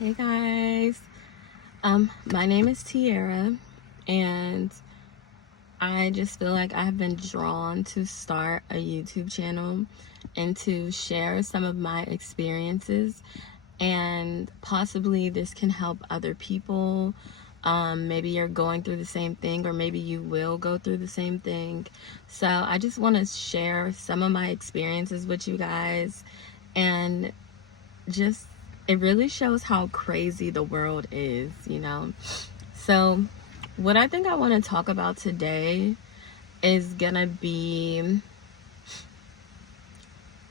Hey guys, my name is Tiara, and I just feel like I have been drawn to start a YouTube channel and to share some of my experiences, and possibly this can help other people. Maybe you're going through the same thing, or maybe you will go through the same thing. So I just want to share some of my experiences with you guys, and just it really shows how crazy the world is. So what I think I want to talk about today is gonna be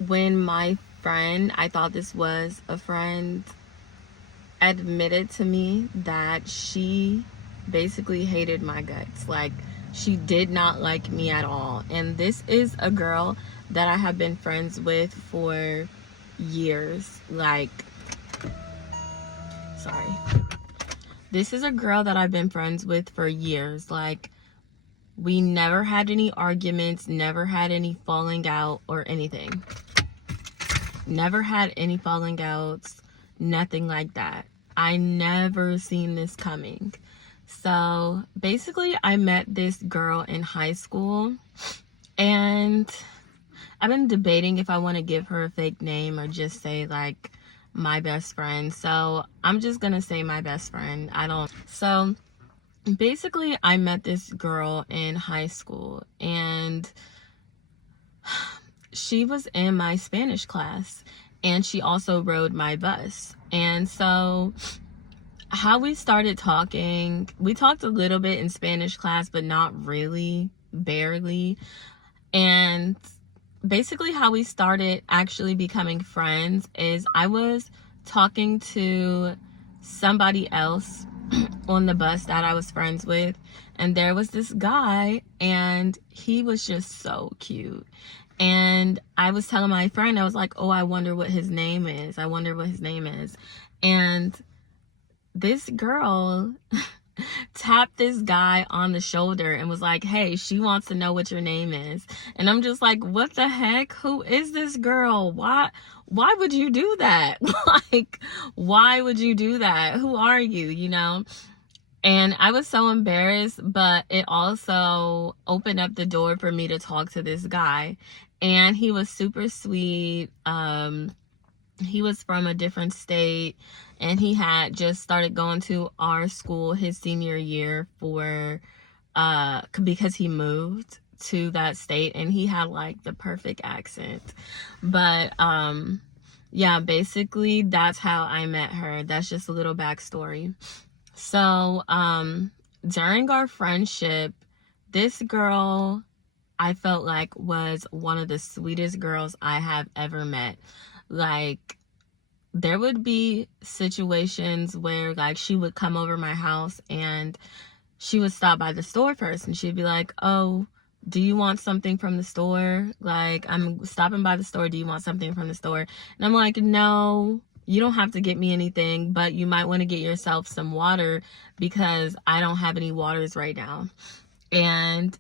when my friend, I thought this was a friend, admitted to me that she basically hated my guts. Like, she did not like me at all. And this is a girl that I have been friends with for years. This is a girl that I've been friends with for years. Like, we never had any arguments, never had any falling out or anything. Never had any falling outs, nothing like that. I never seen this coming. So basically, I met this girl in high school, and I've been debating if I want to give her a fake name or just say like my best friend. So I'm just gonna say my best friend. So basically, I met this girl in high school, and she was in my Spanish class, and she also rode my bus. And so how we started talking, we talked a little bit in Spanish class, but not really, barely. And basically how we started actually becoming friends is I was talking to somebody else on the bus that I was friends with, and there was this guy, and he was just so cute. And I was telling my friend, I was like, oh, I wonder what his name is. And this girl tapped this guy on the shoulder and was like, hey, she wants to know what your name is. And I'm just like, what the heck? Who is this girl? Why would you do that? Like, why would you do that? Who are you? And I was so embarrassed, but it also opened up the door for me to talk to this guy. And he was super sweet. He was from a different state, and he had just started going to our school his senior year because he moved to that state, and he had like the perfect accent. But yeah, basically that's how I met her. That's just a little backstory. So during our friendship, this girl, I felt like, was one of the sweetest girls I have ever met. Like, there would be situations where like she would come over my house and she would stop by the store first, and she'd be like, oh, do you want something from the store? Like, I'm stopping by the store, do you want something from the store? And I'm like, no, you don't have to get me anything, but you might want to get yourself some water because I don't have any waters right now. And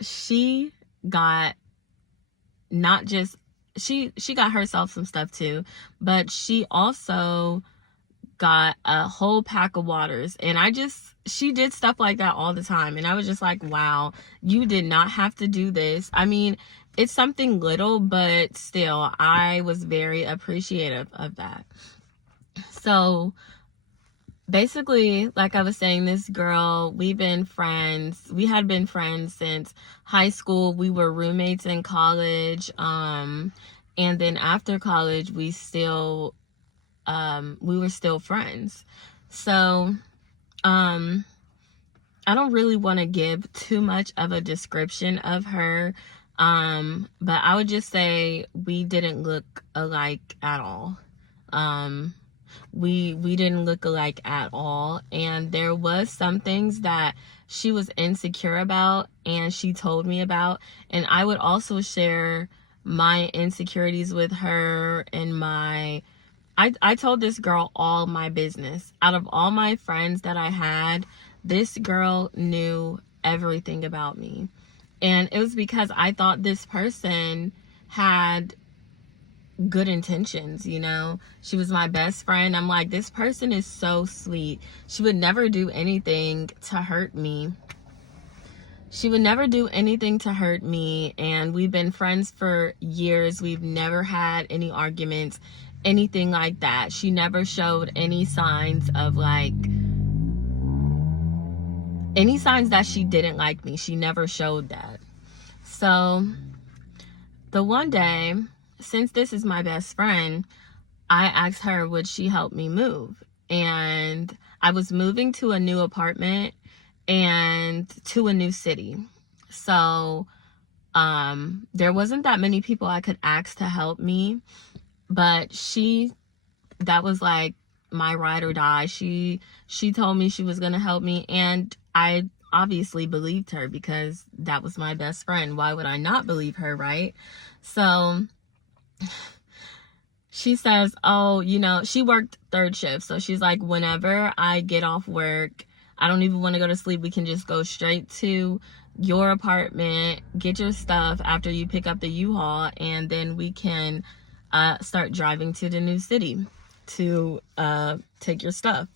she got not just she got herself some stuff too, but she also got a whole pack of waters. And she did stuff like that all the time, and I was just like, wow, you did not have to do this. I mean, it's something little, but still, I was very appreciative of that. So basically, like I was saying, this girl, we had been friends since high school. We were roommates in college, and then after college we were still friends. So I don't really want to give too much of a description of her, but I would just say we didn't look alike at all. We didn't look alike at all, and there was some things that she was insecure about, and she told me about, and I would also share my insecurities with her. And I told this girl all my business. Out of all my friends that I had, this girl knew everything about me. And it was because I thought this person had good intentions, you know. She was my best friend. I'm like, this person is so sweet. She would never do anything to hurt me. She would never do anything to hurt me, and we've been friends for years. We've never had any arguments, anything like that. She never showed any signs of like, any signs that she didn't like me. She never showed that. So the one day, since this is my best friend, I asked her, would she help me move? And I was moving to a new apartment and to a new city. So there wasn't that many people I could ask to help me, but that was like my ride or die. She told me she was going to help me, and I obviously believed her because that was my best friend. Why would I not believe her, right? So she says, oh, you know, she worked third shift. So she's like, whenever I get off work, I don't even want to go to sleep. We can just go straight to your apartment, get your stuff after you pick up the U-Haul, and then we can start driving to the new city to take your stuff.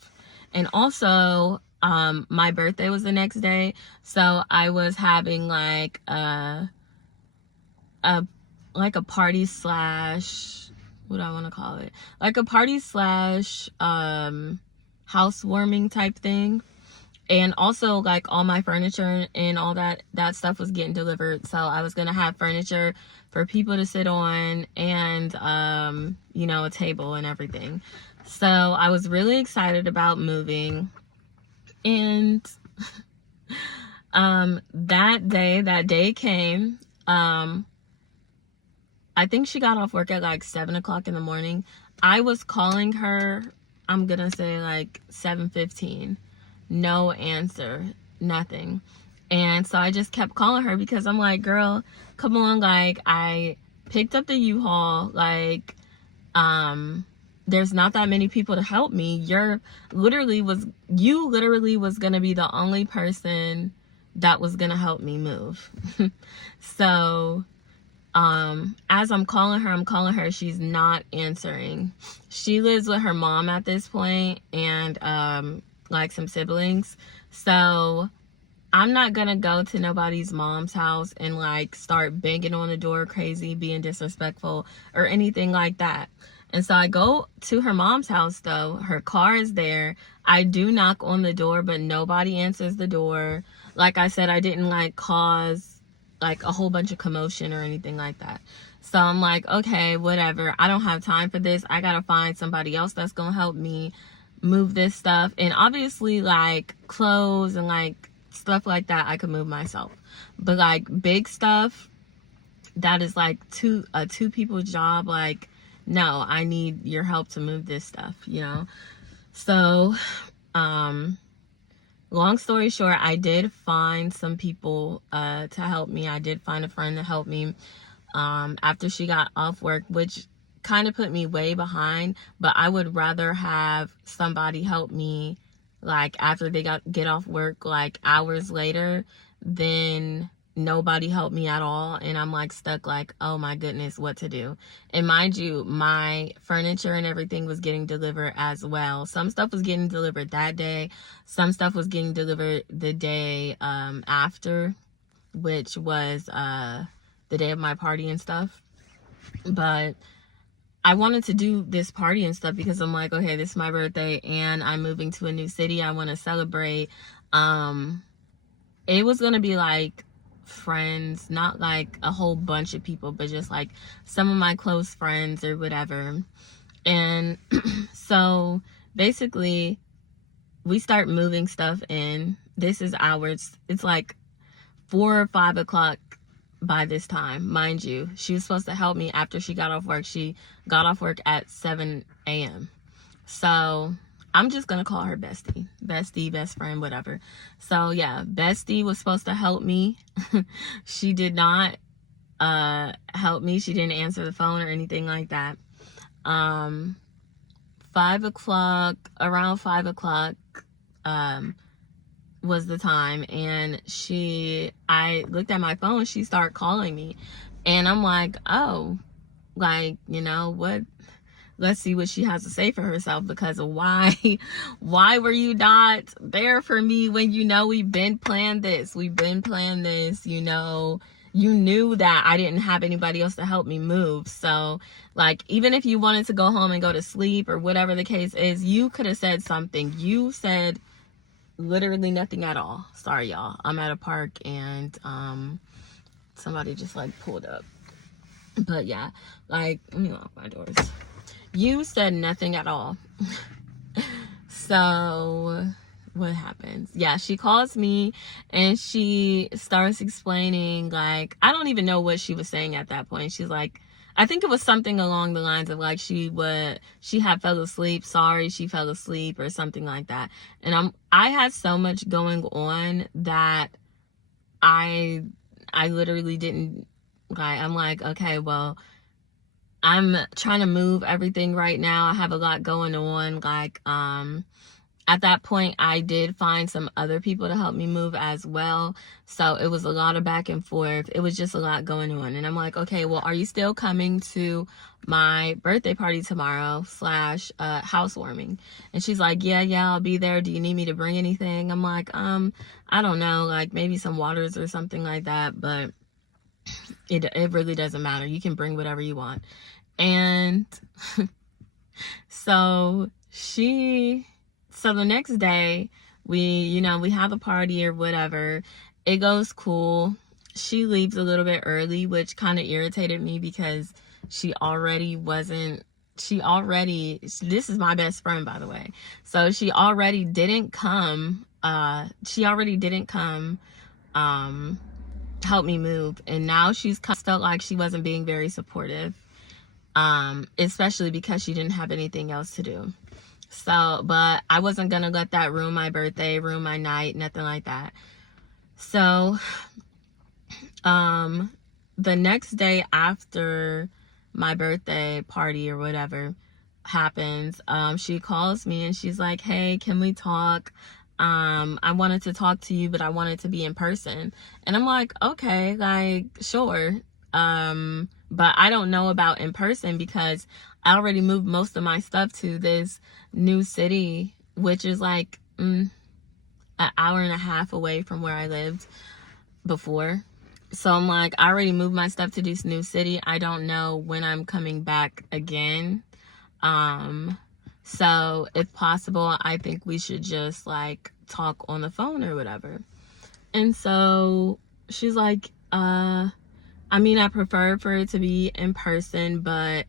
And also, my birthday was the next day, so I was having like a party slash, what do I want to call it? Like a party slash housewarming type thing. And also, like, all my furniture and all that stuff was getting delivered. So I was going to have furniture for people to sit on and, you know, a table and everything. So I was really excited about moving. And that day came. I think she got off work at like 7 o'clock in the morning. I was calling her, I'm going to say like 7:15. No answer, nothing. And so I just kept calling her because I'm like, girl, come on, like, I picked up the U-Haul, like, there's not that many people to help me. You literally was gonna be the only person that was gonna help me move. So as I'm calling her, she's not answering. She lives with her mom at this point, and like some siblings. So I'm not gonna go to nobody's mom's house and like start banging on the door crazy, being disrespectful or anything like that. And so I go to her mom's house though. Her car is there. I do knock on the door, but nobody answers the door. Like I said, I didn't like cause like a whole bunch of commotion or anything like that. So I'm like, okay, whatever. I don't have time for this. I gotta find somebody else that's gonna help me move this stuff. And obviously, like, clothes and like stuff like that I could move myself, but like big stuff that is like a two people job, like, no, I need your help to move this stuff, you know. So long story short, I did find some people to help me. I did find a friend to help me after she got off work, which kind of put me way behind, but I would rather have somebody help me like after they get off work, like hours later, than nobody helped me at all, and I'm like stuck, like, oh my goodness, what to do. And mind you, my furniture and everything was getting delivered as well. Some stuff was getting delivered that day, some stuff was getting delivered the day after, which was the day of my party and stuff. But I wanted to do this party and stuff because I'm like, okay, this is my birthday and I'm moving to a new city. I want to celebrate. It was going to be like friends, not like a whole bunch of people, but just like some of my close friends or whatever. And so basically we start moving stuff in. This is hours. It's like 4 or 5 o'clock by this time, mind you. She was supposed to help me after she got off work. She got off work at 7 a.m. So I'm just gonna call her bestie, best friend, whatever. So yeah, bestie was supposed to help me. She did not help me. She didn't answer the phone or anything like that. 5 o'clock, around 5 o'clock was the time, and I looked at my phone. She started calling me, and I'm like, oh, like, you know what, let's see what she has to say for herself, because of why were you not there for me when you know we've been planned this, you know, you knew that I didn't have anybody else to help me move. So like, even if you wanted to go home and go to sleep or whatever the case is, you could have said something. You said literally nothing at all. Sorry y'all, I'm at a park and somebody just like pulled up. But yeah, like, let me lock my doors. You said nothing at all. So what happens? Yeah, she calls me and she starts explaining, like, I don't even know what she was saying at that point. She's like, I think it was something along the lines of like, she had fell asleep, sorry she fell asleep, or something like that. And I had so much going on that I literally didn't, like, I'm like, okay, well, I'm trying to move everything right now. I have a lot going on. Like, at that point, I did find some other people to help me move as well. So it was a lot of back and forth. It was just a lot going on. And I'm like, okay, well, are you still coming to my birthday party tomorrow / housewarming? And she's like, yeah, I'll be there. Do you need me to bring anything? I'm like, I don't know, like maybe some waters or something like that. But it really doesn't matter. You can bring whatever you want. And so the next day, we have a party or whatever. It goes cool. She leaves a little bit early, which kind of irritated me because this is my best friend, by the way. So she already didn't come help me move, and now she's felt like she wasn't being very supportive, especially because she didn't have anything else to do. So, but I wasn't gonna let that ruin my birthday, ruin my night, nothing like that. So the next day after my birthday party or whatever happens, she calls me and she's like, hey, can we talk? I wanted to talk to you, but I wanted to be in person. And I'm like, okay, like, sure. But I don't know about in person because I already moved most of my stuff to this new city, which is like an hour and a half away from where I lived before. So I'm like, I already moved my stuff to this new city. I don't know when I'm coming back again. So if possible, I think we should just like talk on the phone or whatever. And so she's like, I mean, I prefer for it to be in person, but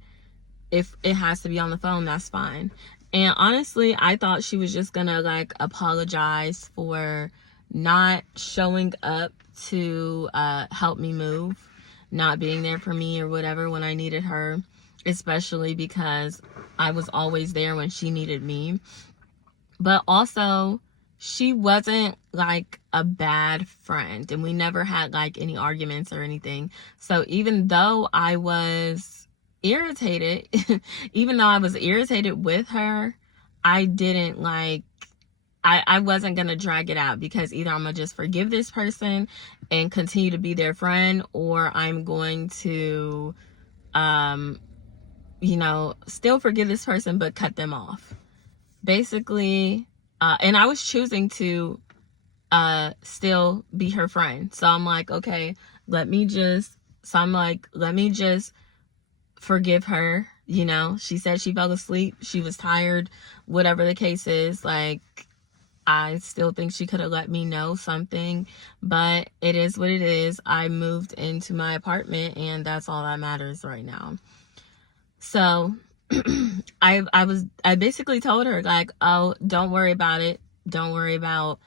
if it has to be on the phone, that's fine. And honestly, I thought she was just gonna like apologize for not showing up to help me move, not being there for me or whatever when I needed her, especially because I was always there when she needed me. But also, she wasn't like a bad friend, and we never had like any arguments or anything. So even though I was irritated, with her, I didn't like, I wasn't gonna drag it out, because either I'm gonna just forgive this person and continue to be their friend, or I'm going to still forgive this person but cut them off, basically. And I was choosing to still be her friend. So I'm like, okay, let me just forgive her. She said she fell asleep, she was tired, whatever the case is. Like, I still think she could have let me know something, but it is what it is. I moved into my apartment, and that's all that matters right now. So I basically told her, like, oh, don't worry about it. Don't worry about,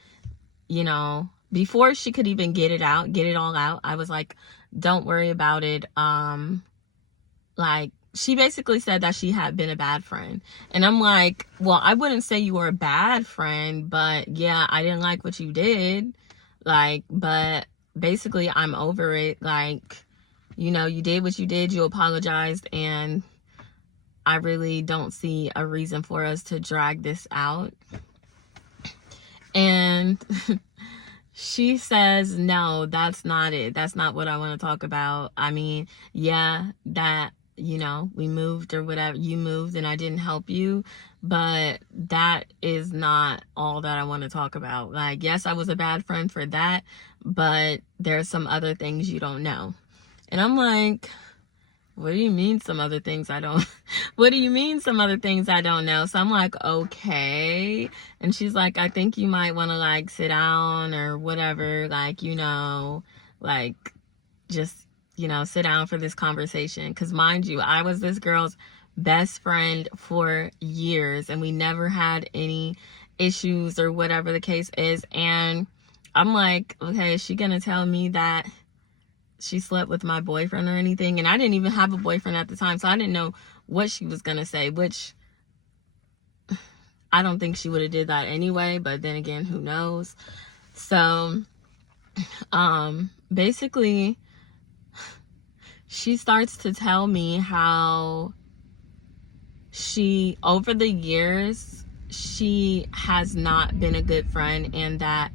before she could even get it all out, I was like, don't worry about it. Like, she basically said that she had been a bad friend. And I'm like, well, I wouldn't say you were a bad friend, but yeah, I didn't like what you did. Like, but basically I'm over it. Like, you did what you did, you apologized, and I really don't see a reason for us to drag this out. And she says, no, that's not it. That's not what I want to talk about. I mean, yeah, that you know, we moved or whatever, you moved and I didn't help you, but that is not all that I want to talk about. Like, yes, I was a bad friend for that, but there's some other things you don't know. And I'm like, what do you mean some other things I don't what do you mean some other things I don't know? So I'm like, okay. And she's like, I think you might want to like sit down or whatever, like, you know, like just, you know, sit down for this conversation. Because mind you, I was this girl's best friend for years and we never had any issues or whatever the case is. And I'm like, okay, is she gonna tell me that she slept with my boyfriend or anything? And I didn't even have a boyfriend at the time, so I didn't know what she was gonna say, which I don't think she would have did that anyway, but then again, who knows? So basically she starts to tell me how she, over the years, she has not been a good friend, and that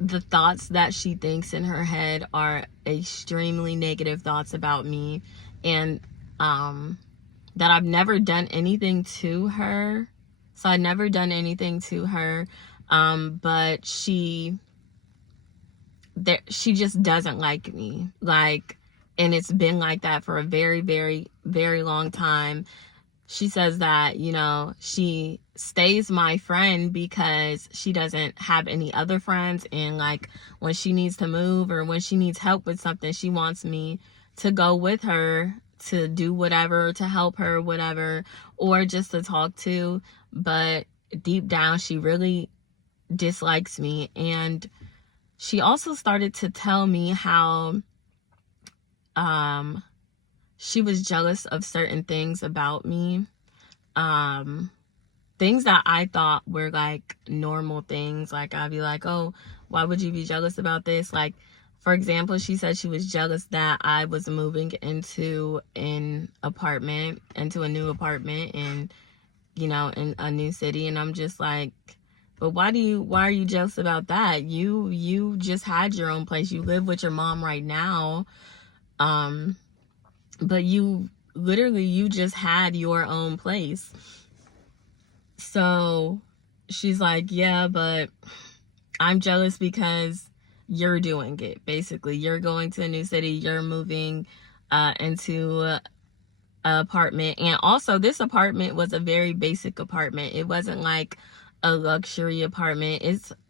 the thoughts that she thinks in her head are extremely negative thoughts about me, and that I've never done anything to her. So I've never done anything to her, but she just doesn't like me, like, and it's been like that for a very, very, very long time. She says that, you know, she stays my friend because she doesn't have any other friends, and like when she needs to move or when she needs help with something, she wants me to go with her to do whatever, to help her, whatever, or just to talk to. But deep down, she really dislikes me. And she also started to tell me how she was jealous of certain things about me. Things that I thought were like normal things. Like, I'd be like, oh, why would you be jealous about this? Like, for example, she said she was jealous that I was moving into a new apartment, and, you know, in a new city. And I'm just like, but why are you jealous about that? You just had your own place. You live with your mom right now. But you just had your own place. So she's like, yeah, but I'm jealous because you're doing it. Basically, you're going to a new city, you're moving into an apartment. And also, this apartment was a very basic apartment. It wasn't like a luxury apartment.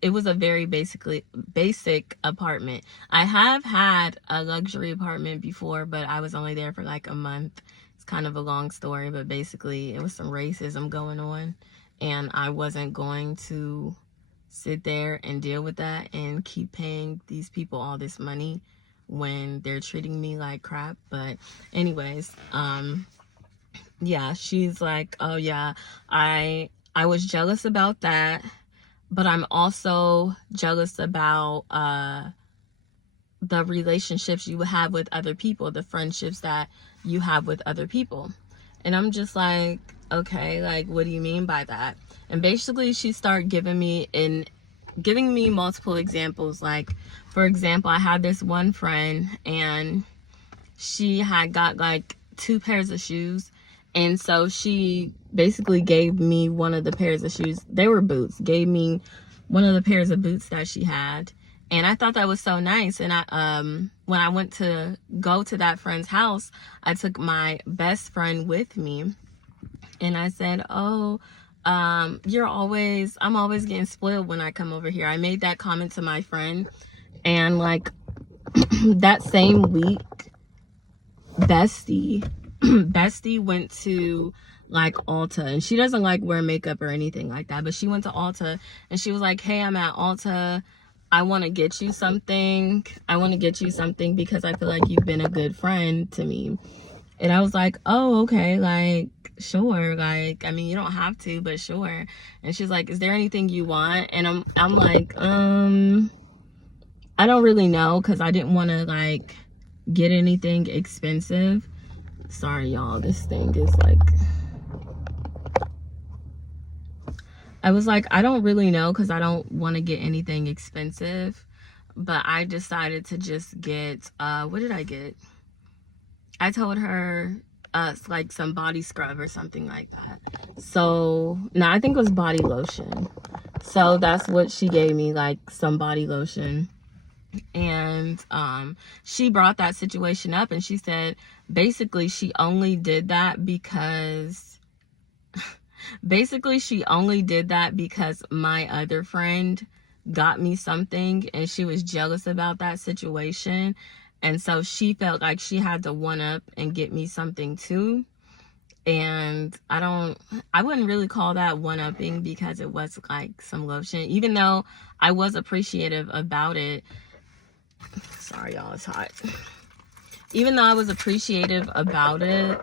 It was a very basic apartment. I have had a luxury apartment before, but I was only there for like a month. It's kind of a long story, but basically it was some racism going on, and I wasn't going to sit there and deal with that and keep paying these people all this money when they're treating me like crap. But anyways, yeah, she's like, oh yeah, I was jealous about that, but I'm also jealous about the relationships you have with other people, the friendships that you have with other people. And I'm just like, okay, like, what do you mean by that? And basically she started giving me multiple examples. Like, for example, I had this one friend, and she had got like 2 pairs of shoes, and so she basically gave me one of the pairs of shoes. They were boots. Gave me one of the pairs of boots that she had. And I thought that was so nice. And I when I went to go to that friend's house, I took my best friend with me. And I said, oh, I'm always getting spoiled when I come over here. I made that comment to my friend. And like that same week, Bestie went to like Ulta, and she doesn't like wear makeup or anything like that, but she went to Ulta and she was like, hey, I'm at Ulta, I want to get you something because I feel like you've been a good friend to me. And I was like, oh, okay, like, sure, like, I mean, you don't have to, but sure. And she's like, is there anything you want? And I'm like, I don't really know, because I didn't want to like get anything expensive. Sorry y'all, this thing is like, I was like, I don't really know, because I don't want to get anything expensive. But I decided to just get what did I get? I told her like some body scrub or something like that. So no, I think it was body lotion. So that's what she gave me, like some body lotion. And she brought that situation up, and she said basically she only did that because my other friend got me something and she was jealous about that situation, and so she felt like she had to one up and get me something too. And I wouldn't really call that one-upping, because it was like some lotion, even though I was appreciative about it. Sorry y'all, it's hot. Even though I was appreciative about it,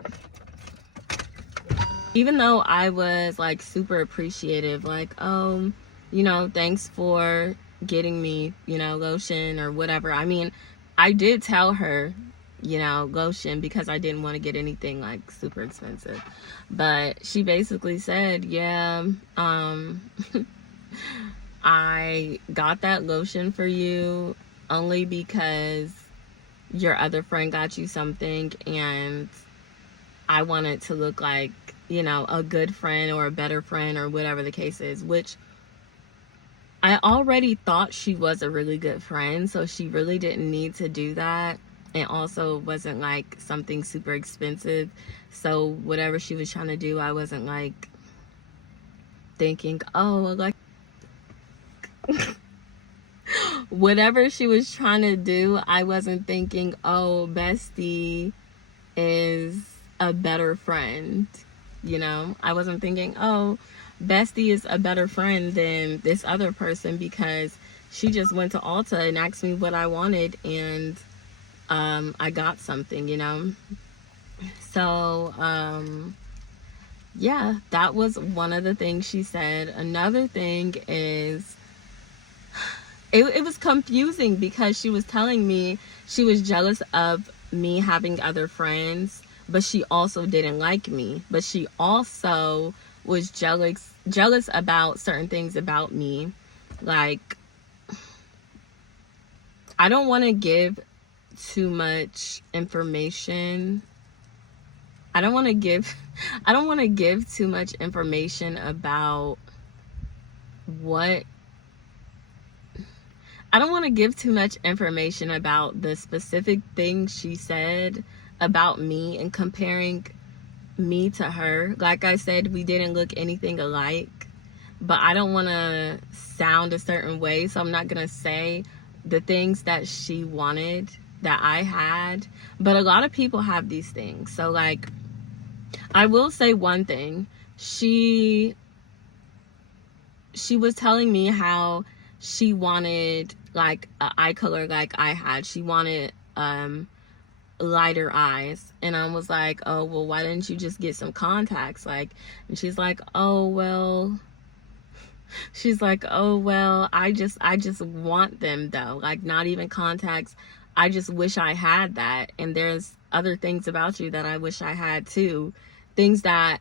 even though I was like super appreciative, like, oh, you know, thanks for getting me, you know, lotion or whatever. I mean, I did tell her, you know, lotion, because I didn't want to get anything like super expensive. But she basically said, yeah, I got that lotion for you only because your other friend got you something, and I wanted to look like, you know, a good friend or a better friend or whatever the case is, which I already thought she was a really good friend, so she really didn't need to do that. And also wasn't like something super expensive, so whatever she was trying to do, I wasn't like thinking, oh, like whatever she was trying to do, I wasn't thinking, oh, bestie is a better friend. You know, I wasn't thinking, oh, bestie is a better friend than this other person, because she just went to Ulta and asked me what I wanted, and I got something, you know. So yeah, that was one of the things she said. Another thing is, it was confusing, because she was telling me she was jealous of me having other friends, but she also didn't like me. But she also was jealous about certain things about me. Like, I don't want to give too much information. I don't want to give too much information about what I don't want to give too much information about the specific things she said about me and comparing me to her. Like I said, we didn't look anything alike, but I don't want to sound a certain way, so I'm not going to say the things that she wanted that I had. But a lot of people have these things. So, like, I will say one thing. She was telling me how she wanted like an eye color like I had. She wanted lighter eyes, and I was like, oh, well, why didn't you just get some contacts? Like, and she's like, oh well, I just want them though, like not even contacts. I just wish I had that. And there's other things about you that I wish I had too, things that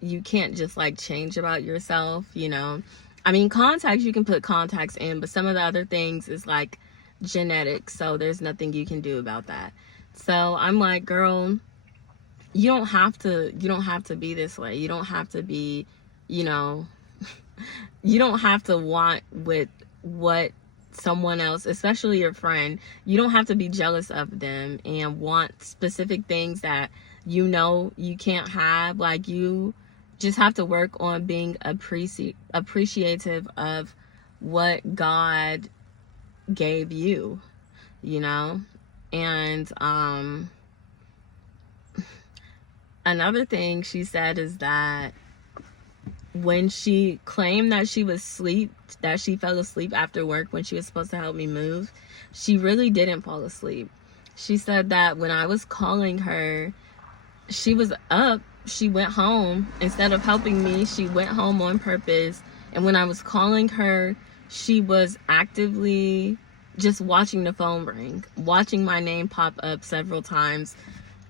you can't just like change about yourself, you know. I mean, contacts, you can put contacts in, but some of the other things is like genetics, so there's nothing you can do about that. So I'm like, girl, you don't have to be this way. You don't have to be, you know, you don't have to want with what someone else, especially your friend, you don't have to be jealous of them and want specific things that you know you can't have. Like, you just have to work on being appreciative of what God gave you, you know. And another thing she said is that when she claimed that she fell asleep after work when she was supposed to help me move, she really didn't fall asleep. She said that when I was calling her, she was up. She went home. Instead of helping me, she went home on purpose. And when I was calling her, she was actively just watching the phone ring, watching my name pop up several times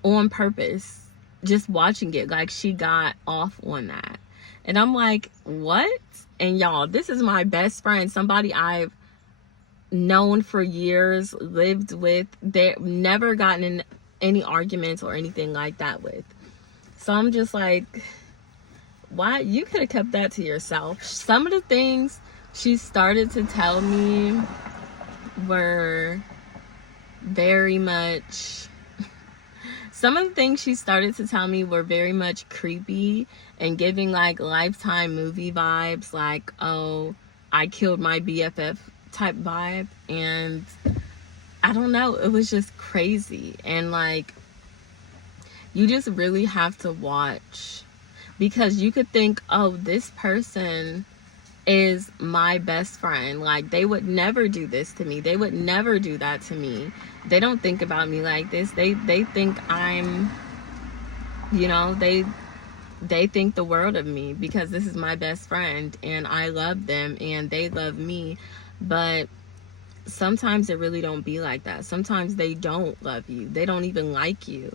on purpose, just watching it. Like, she got off on that. And I'm like, what? And y'all, this is my best friend, somebody I've known for years, lived with. They never gotten in any arguments or anything like that with. So I'm just like, why? You could have kept that to yourself. Some of the things she started to tell me were very much, some of the things she started to tell me were very much creepy and giving like Lifetime movie vibes, like, oh, I killed my BFF type vibe. And I don't know, it was just crazy. And like, you just really have to watch, because you could think, oh, this person is my best friend, like they would never do this to me, they would never do that to me, they don't think about me like this, they think I'm, you know, they think the world of me because this is my best friend and I love them and they love me. But sometimes it really don't be like that. Sometimes they don't love you, they don't even like you,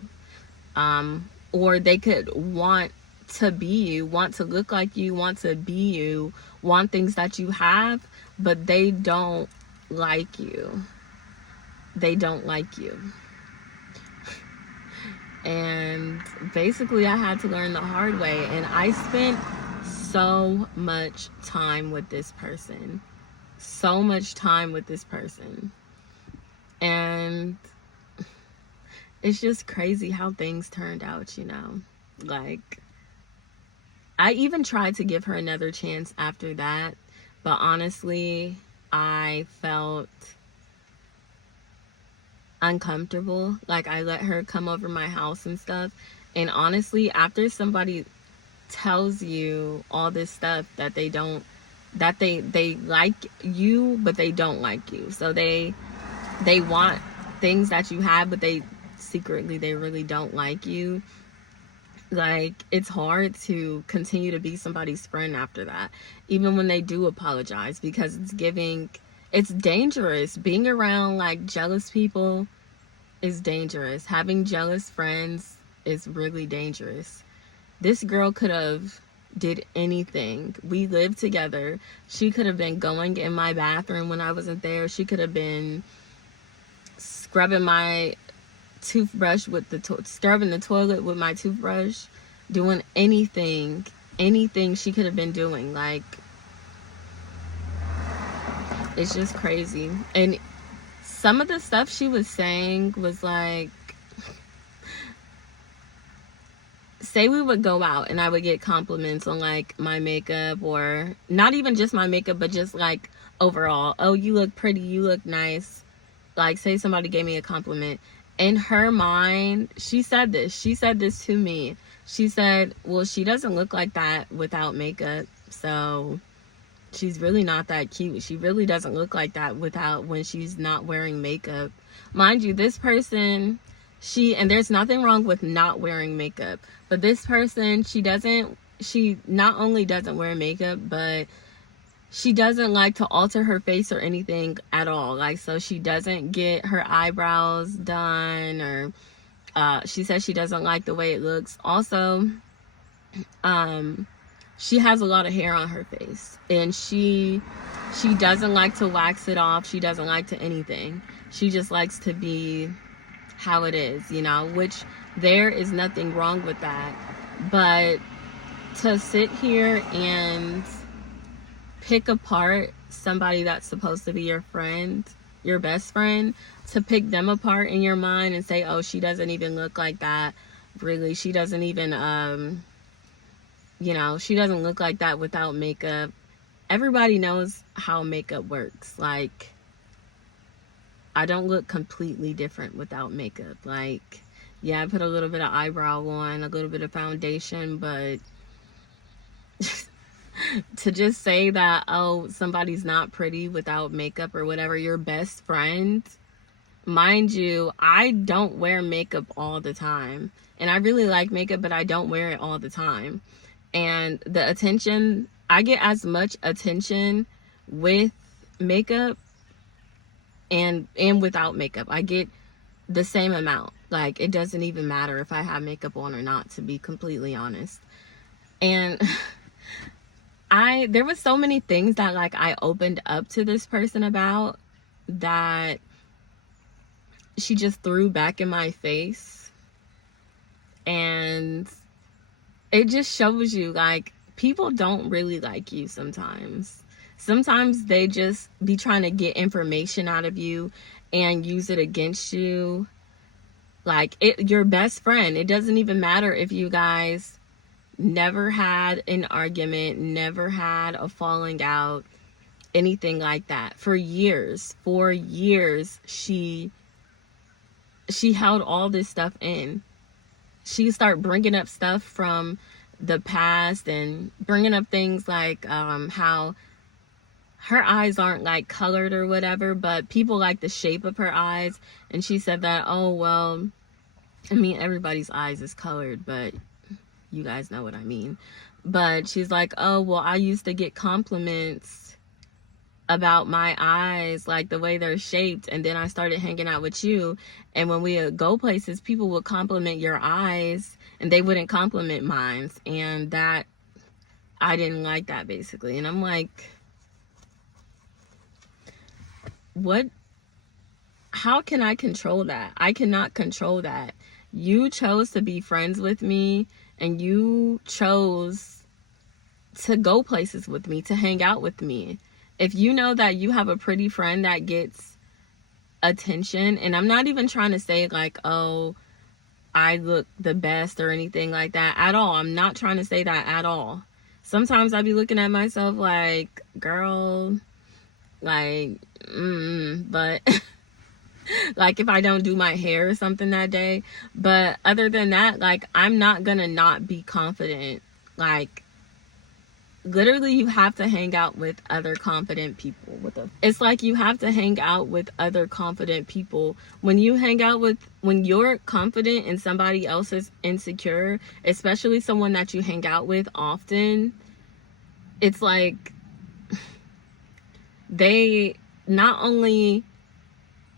or they could want to be you, want to look like you, want to be you, want things that you have, but they don't like you. They don't like you. And basically I had to learn the hard way, and I spent so much time with this person. So much time with this person. And it's just crazy how things turned out, you know? Like, I even tried to give her another chance after that, but honestly, I felt uncomfortable. Like, I let her come over my house and stuff, and honestly, after somebody tells you all this stuff that they don't, that they like you but they don't like you, so they want things that you have but they secretly, they really don't like you. Like, it's hard to continue to be somebody's friend after that, even when they do apologize, because it's dangerous. Being around like jealous people is dangerous. Having jealous friends is really dangerous. This girl could have did anything. We lived together. She could have been going in my bathroom when I wasn't there. She could have been scrubbing my toothbrush with scrubbing the toilet with my toothbrush, doing anything she could have been doing. Like, it's just crazy. And some of the stuff she was saying was like, say we would go out and I would get compliments on like my makeup, or not even just my makeup, but just like overall, oh, you look pretty, you look nice. Like, say somebody gave me a compliment. In her mind, she said this to me. She said, well, she doesn't look like that without makeup, so she's really not that cute. She really doesn't look like that when she's not wearing makeup. Mind you, this person, and there's nothing wrong with not wearing makeup, but this person, she not only doesn't wear makeup, but she doesn't like to alter her face or anything at all. Like, so she doesn't get her eyebrows done, or she says she doesn't like the way it looks. Also, she has a lot of hair on her face, and she doesn't like to wax it off. She doesn't like to anything. She just likes to be how it is, you know, which there is nothing wrong with that. But to sit here and pick apart somebody that's supposed to be your friend, your best friend, to pick them apart in your mind and say, oh, she doesn't even look like that. Really, she doesn't even, you know, she doesn't look like that without makeup. Everybody knows how makeup works. Like, I don't look completely different without makeup. Like, yeah, I put a little bit of eyebrow on, a little bit of foundation, but to just say that, oh, somebody's not pretty without makeup or whatever, your best friend, mind you, I don't wear makeup all the time. And I really like makeup, but I don't wear it all the time. And the attention, I get as much attention with makeup and without makeup. I get the same amount. Like, it doesn't even matter if I have makeup on or not, to be completely honest. And there was so many things that like I opened up to this person about, that she just threw back in my face. And it just shows you, like, people don't really like you sometimes. Sometimes they just be trying to get information out of you and use it against you. Like, your best friend, it doesn't even matter if you guys never had an argument, never had a falling out, anything like that. For years, she held all this stuff in. She started bringing up stuff from the past and bringing up things like how her eyes aren't like colored or whatever, but people like the shape of her eyes. And she said that, oh, well, I mean, everybody's eyes is colored, but you guys know what I mean. But she's like, oh, well, I used to get compliments about my eyes, like the way they're shaped, and then I started hanging out with you, and when we would go places, people would compliment your eyes and they wouldn't compliment mine, and that I didn't like that, basically. And I'm like, what? How can I control that? I cannot control that. You chose to be friends with me, and you chose to go places with me, to hang out with me. If you know that you have a pretty friend that gets attention, and I'm not even trying to say like, oh, I look the best or anything like that at all. I'm not trying to say that at all. Sometimes I be looking at myself like, girl, like, but like if I don't do my hair or something that day. But other than that, like, I'm not gonna not be confident. Like, literally, you have to hang out with other confident people. It's like you have to hang out with other confident people. When you're confident and somebody else is insecure, especially someone that you hang out with often, it's like they not only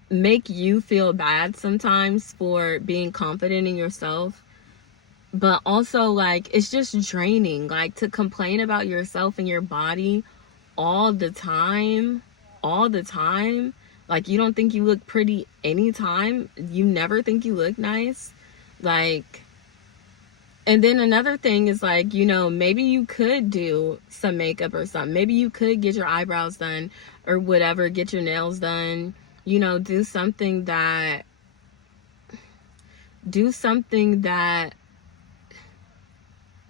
make you feel bad sometimes for being confident in yourself, but also, like, it's just draining, like, to complain about yourself and your body all the time. Like, you don't think you look pretty anytime. You never think you look nice. Like, and then another thing is, like, you know, maybe you could do some makeup or something. Maybe you could get your eyebrows done or whatever, get your nails done. You know, do something that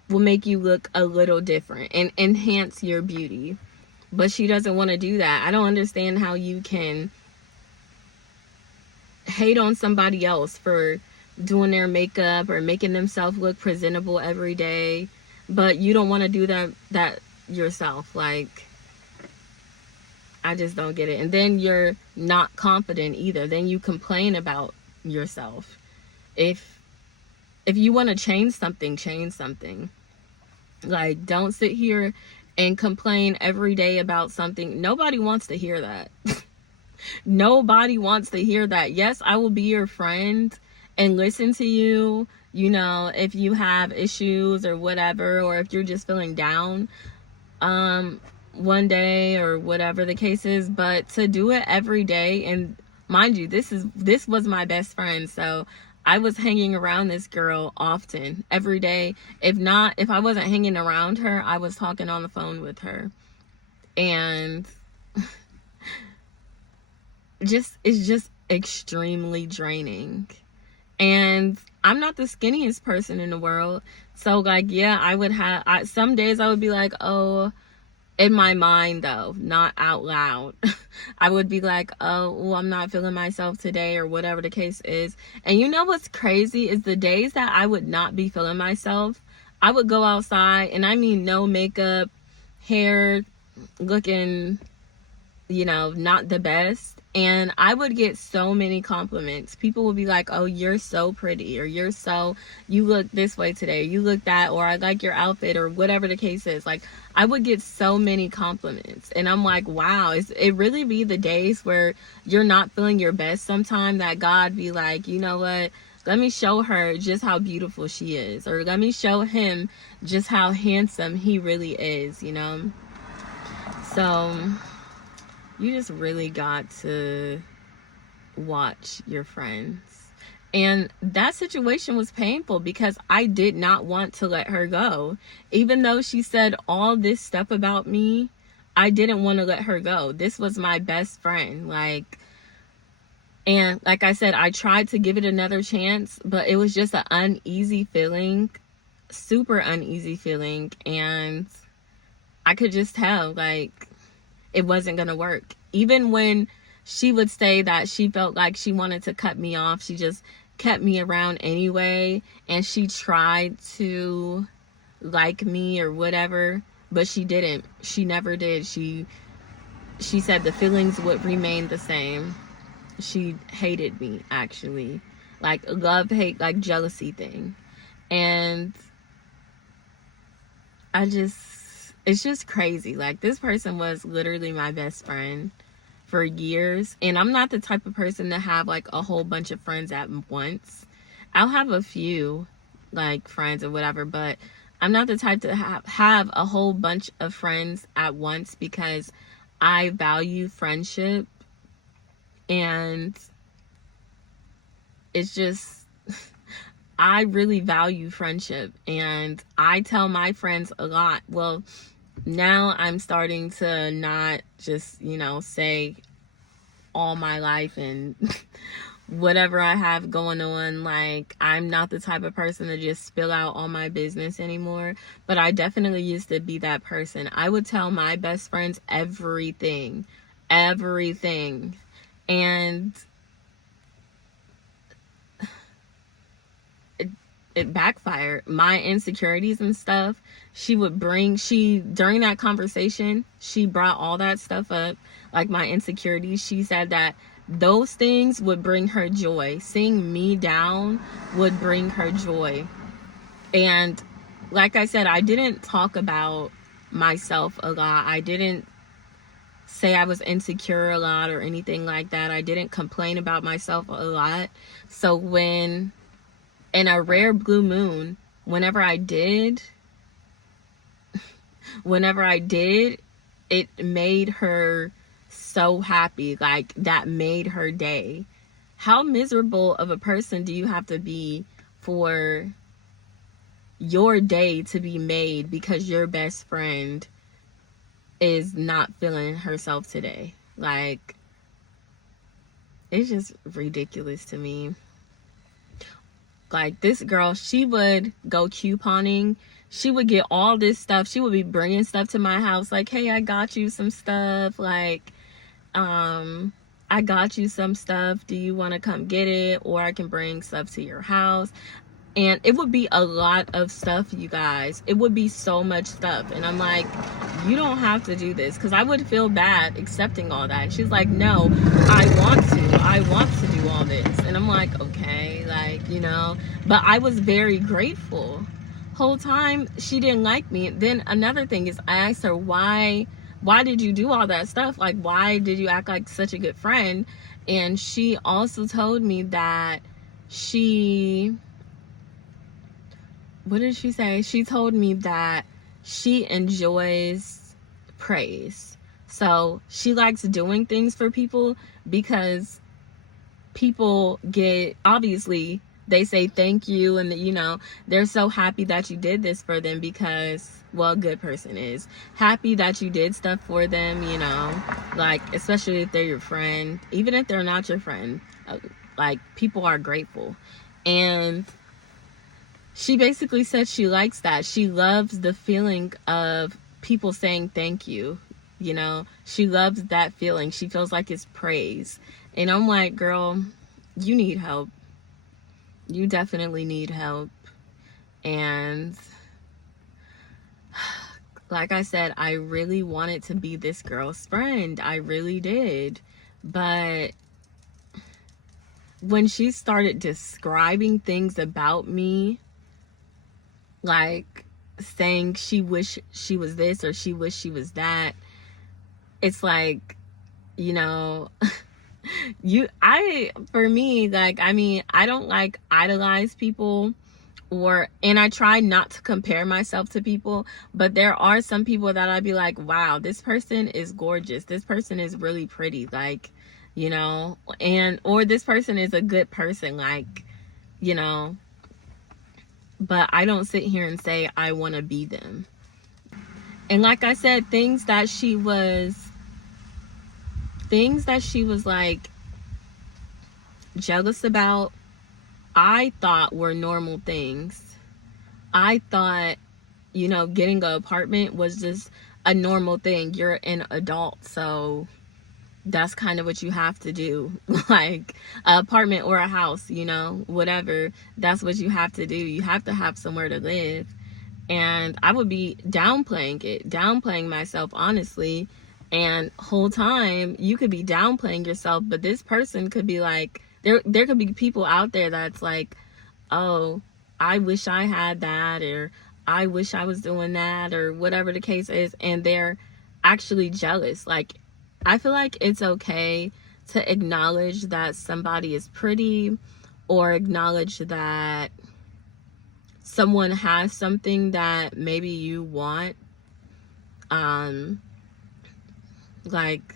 will make you look a little different and enhance your beauty. But she doesn't want to do that. I don't understand how you can hate on somebody else for doing their makeup or making themselves look presentable every day, but you don't want to do that yourself. Like, I just don't get it. And then you're not confident either. Then you complain about yourself. If you want to change something. Like, don't sit here and complain every day about something. Nobody wants to hear that. Nobody wants to hear that. Yes, I will be your friend and listen to you, you know, if you have issues or whatever, or if you're just feeling down one day or whatever the case is. But to do it every day, and mind you, this was my best friend, so I was hanging around this girl often, every day. If I wasn't hanging around her, I was talking on the phone with her. And it's just extremely draining. And I'm not the skinniest person in the world. So, like, yeah, some days I would be like, oh, in my mind though, not out loud, I would be like, oh, well, I'm not feeling myself today, or whatever the case is. And you know what's crazy is the days that I would not be feeling myself, I would go outside, and I mean no makeup, hair looking, you know, not the best, and I would get so many compliments. People would be like, oh, you're so pretty, or you look this way today, you look that, or I like your outfit, or whatever the case is. Like, I would get so many compliments, and I'm like, wow, it really be the days where you're not feeling your best sometime that God be like, you know what, let me show her just how beautiful she is, or let me show him just how handsome he really is, you know. So you just really got to watch your friends. And that situation was painful because I did not want to let her go. Even though she said all this stuff about me, I didn't want to let her go. This was my best friend. And like I said, I tried to give it another chance, but it was just an uneasy feeling, super uneasy feeling. And I could just tell, like, it wasn't going to work. Even when she would say that she felt like she wanted to cut me off, she just kept me around anyway, and she tried to like me or whatever, but she didn't. She never did. She said the feelings would remain the same. She hated me, actually, like love hate, like jealousy thing. And it's just crazy. Like, this person was literally my best friend for years, and I'm not the type of person to have like a whole bunch of friends at once. I'll have a few like friends or whatever, but I'm not the type to have a whole bunch of friends at once, because I value friendship, and it's just I really value friendship, and I tell my friends a lot. Well, now I'm starting to not just, say all my life and whatever I have going on. Like, I'm not the type of person to just spill out all my business anymore, but I definitely used to be that person. I would tell my best friends everything, and it backfired. My insecurities and stuff, during that conversation, she brought all that stuff up, like my insecurities. She said that those things would bring her joy. Seeing me down would bring her joy. And like I said, I didn't talk about myself a lot. I didn't say I was insecure a lot or anything like that. I didn't complain about myself a lot. So when, in a rare blue moon, whenever I did, it made her so happy. Like, that made her day. How miserable of a person do you have to be for your day to be made because your best friend is not feeling herself today? Like, it's just ridiculous to me. Like, this girl, she would go couponing. She would get all this stuff. She would be bringing stuff to my house. Like, hey, I got you some stuff. Like, I got you some stuff. Do you want to come get it? Or I can bring stuff to your house. And it would be a lot of stuff, you guys. It would be so much stuff. And I'm like, you don't have to do this. Because I would feel bad accepting all that. And she's like, no, I want to do all this. And I'm like, okay, like, But I was very grateful. Whole time, she didn't like me. Then another thing is, I asked her, why did you do all that stuff? Like, why did you act like such a good friend? And she also told me that what did she say? She told me that she enjoys praise. So she likes doing things for people because people obviously, they say thank you, and they're so happy that you did this for them because, well, a good person is happy that you did stuff for them, like, especially if they're your friend. Even if they're not your friend, like, people are grateful. And she basically said she likes that. She loves the feeling of people saying thank you. She loves that feeling. She feels like it's praise. And I'm like, girl, you need help. You definitely need help. And like I said, I really wanted to be this girl's friend. I really did. But when she started describing things about me, like saying she wished she was this or she wished she was that, it's like, for me, like, I don't like idolize people, and I try not to compare myself to people, but there are some people that I'd be like, wow, this person is gorgeous, this person is really pretty, like, you know, or this person is a good person, like, you know, but I don't sit here and say I want to be them. And like I said, things that she was like jealous about, I thought were normal things. I thought, you know, getting an apartment was just a normal thing. You're an adult, so that's kind of what you have to do. Like an apartment or a house, you know, whatever, that's what you have to do. You have to have somewhere to live. And I would be downplaying myself, honestly. And whole time you could be downplaying yourself, but this person could be like, there could be people out there that's like, oh, I wish I had that, or I wish I was doing that, or whatever the case is, and they're actually jealous. Like, I feel like it's okay to acknowledge that somebody is pretty, or acknowledge that someone has something that maybe you want. Like,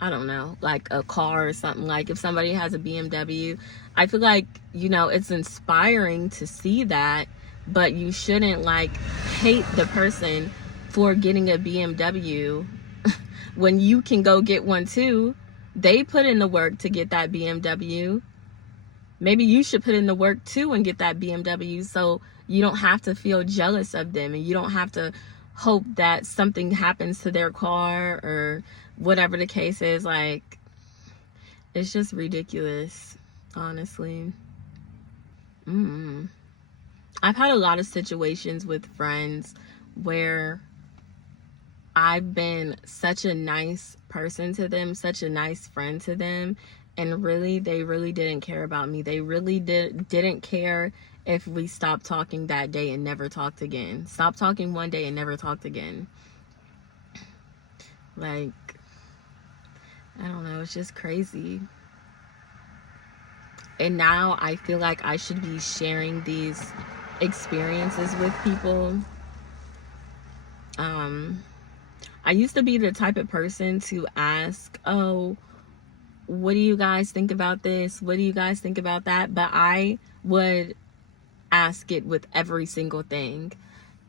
I don't know, like a car or something. Like if somebody has a BMW, I feel like, you know, it's inspiring to see that, but you shouldn't like hate the person for getting a BMW when you can go get one too. They put in the work to get that BMW. Maybe you should put in the work too and get that BMW, so you don't have to feel jealous of them, and you don't have to hope that something happens to their car or whatever the case is. Like, it's just ridiculous, honestly. I've had a lot of situations with friends where I've been such a nice person to them, such a nice friend to them, and really, they really didn't care about me. They really didn't care if we stopped talking that day and never talked again. Stopped talking one day and never talked again. Like, I don't know, it's just crazy. And now I feel like I should be sharing these experiences with people. I used to be the type of person to ask, oh, what do you guys think about this? What do you guys think about that? But I would ask it with every single thing.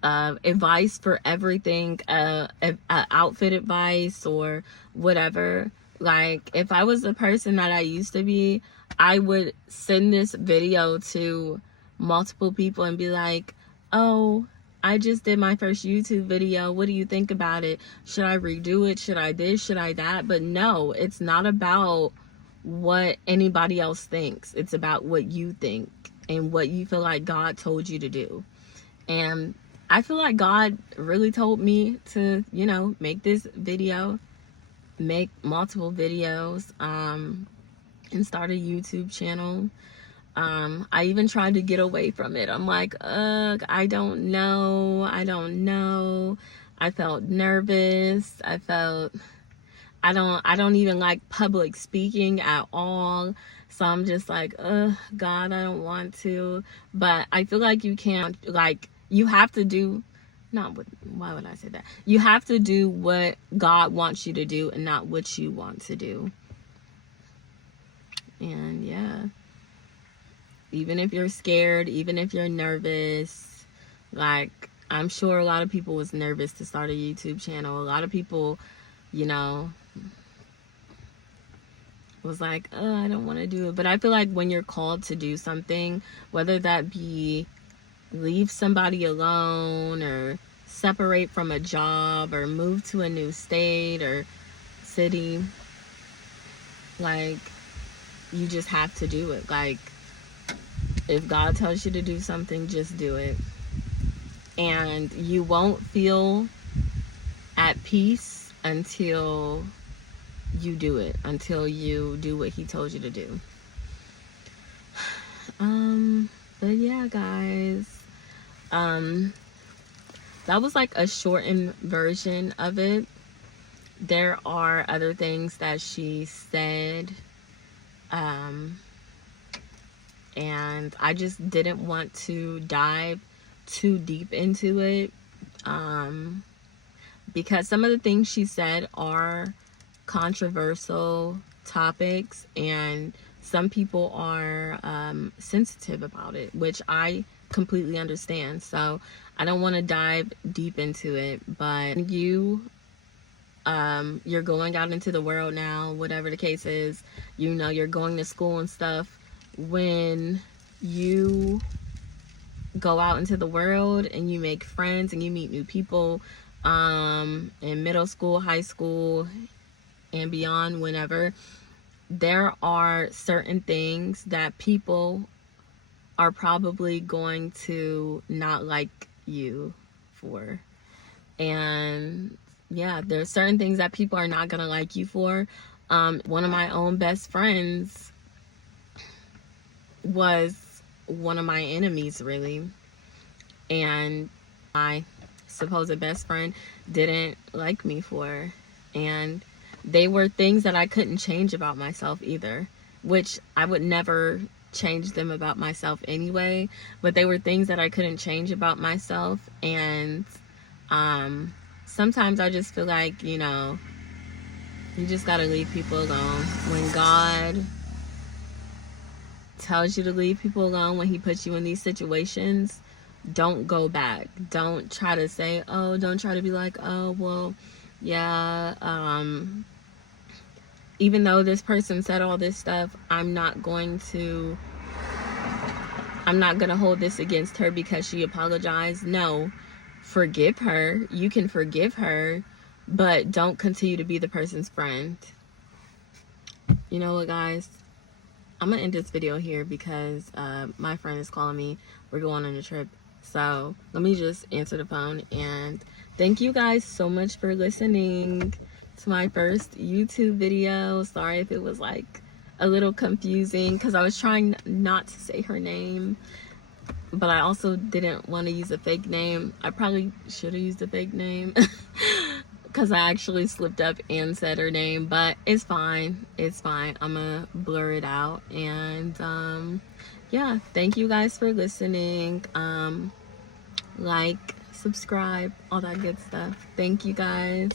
Advice for everything, outfit advice or whatever. Like, if I was the person that I used to be, I would send this video to multiple people and be like, oh, I just did my first YouTube video. What do you think about it? Should I redo it? Should I this? Should I that? But no, it's not about what anybody else thinks. It's about what you think and what you feel like God told you to do. And I feel like God really told me to, you know, make this video, make multiple videos, and start a YouTube channel. I even tried to get away from it. I'm like, ugh, I don't know. I felt nervous. I don't even like public speaking at all. So I'm just like, ugh, God, I don't want to. But I feel like you can't, like, you have to do, why would I say that? You have to do what God wants you to do and not what you want to do. And yeah, even if you're scared, even if you're nervous, like, I'm sure a lot of people was nervous to start a YouTube channel. A lot of people, you know, was like, oh, I don't want to do it. But I feel like when you're called to do something, whether that be leave somebody alone or separate from a job or move to a new state or city, like, you just have to do it. Like, if God tells you to do something, just do it. And you won't feel at peace until you do it, until you do what he told you to do. But yeah, guys, that was like a shortened version of it. There are other things that she said, and I just didn't want to dive too deep into it, because some of the things she said are controversial, topics, and some people are sensitive about it, which I completely understand. So I don't want to dive deep into it, but you're going out into the world now, whatever the case is, you know, you're going to school and stuff. When you go out into the world and you make friends and you meet new people, in middle school, high school, and beyond, whenever, there are certain things that people are probably going to not like you for. And yeah, there's certain things that people are not gonna like you for. One of my own best friends was one of my enemies, really, and my supposed best friend didn't like me for. And they were things that I couldn't change about myself either, which I would never change them about myself anyway, but they were things that I couldn't change about myself. And sometimes I just feel like, you know, you just gotta leave people alone. When God tells you to leave people alone, when he puts you in these situations, don't go back. Don't try to say, oh, don't try to be like, oh, well, yeah, even though this person said all this stuff, I'm not gonna hold this against her because she apologized. No, forgive her. You can forgive her, but don't continue to be the person's friend. You know what, guys? I'm gonna end this video here because my friend is calling me. We're going on a trip. So let me just answer the phone, and thank you guys so much for listening to my first YouTube video. Sorry if it was like a little confusing because I was trying not to say her name, but I also didn't want to use a fake name. I probably should have used a fake name because I actually slipped up and said her name, but it's fine. It's fine. I'm gonna blur it out. And yeah, thank you guys for listening. Like, subscribe, all that good stuff. Thank you guys.